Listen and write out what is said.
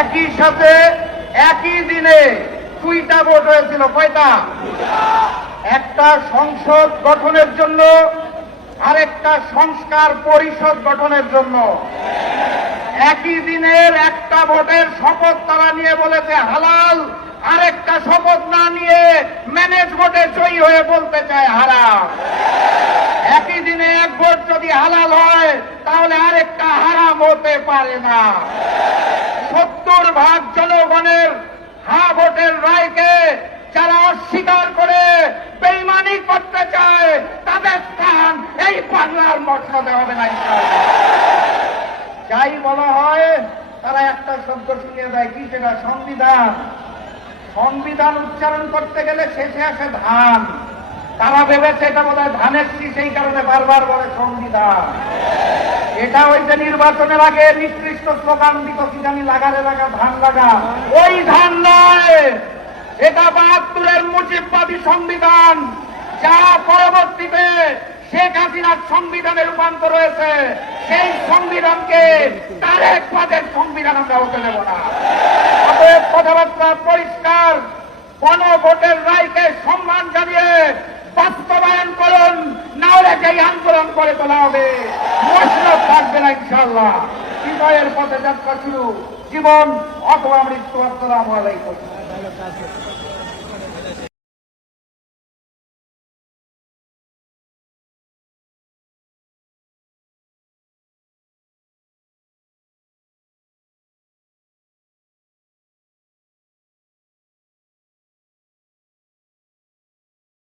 একই সাথে একই দিনে দুইটা ভোট হয়েছিল। কয়টা? একটা সংসদ গঠনের জন্য, আরেকটা সংস্কার পরিষদ গঠনের জন্য। একই দিনের একটা ভোটের শপথ তারা নিয়ে বলেছে হালাল, আরেকটা শপথ না নিয়ে ম্যানেজ ভোটে জয়ী হয়ে বলতে চায় হারাম। একই দিনে এক ভোট যদি হালাল হয় তাহলে আরেকটা হারাম হতে পারে না। 70% জনগণের হ্যাঁ ভোটের রায়কে যারা অস্বীকার করে বেঈমানি করতে চায় তাদের স্থান এই বাংলার মসনদে হবে না ইনশাআল্লাহ। যাই বলা হয় তারা একটা শব্দ শুনিয়ে দেয়, কি সেটা? সংবিধান। সংবিধান উচ্চারণ করতে গেলে শেষে আসে ধান। তারা ভেবেছে এটা বোধ হয় ধানের শীষ, সেই কারণে বারবার বলে সংবিধান। এটা ওই যে নির্বাচনের আগে নিকৃষ্ট স্লোগান দিত, কি জানি, লাগারে লাগা ধান লাগা, ওই ধান নয়। এটা ৭২-এর মুজিববাদী সংবিধান, যা পরবর্তীতে শেখ হাসিনার সংবিধানে রূপান্তর হয়েছে। সেই সংবিধানকে তারেক বাদের সংবিধান আমরা হতে দেব না। অতএব কথাবার্তা পরিষ্কার, গণভোটের রায়কে সম্মান জানিয়ে বাস্তবায়ন করুন, না হলে যেই আন্দোলন করে তোলা হবে মসনদ থাকবে না ইনশাআল্লাহ। বিজয়ের পথে যাত্রা শুরু, জীবন অথবা মৃত্যু। আসসালামু আলাইকুম।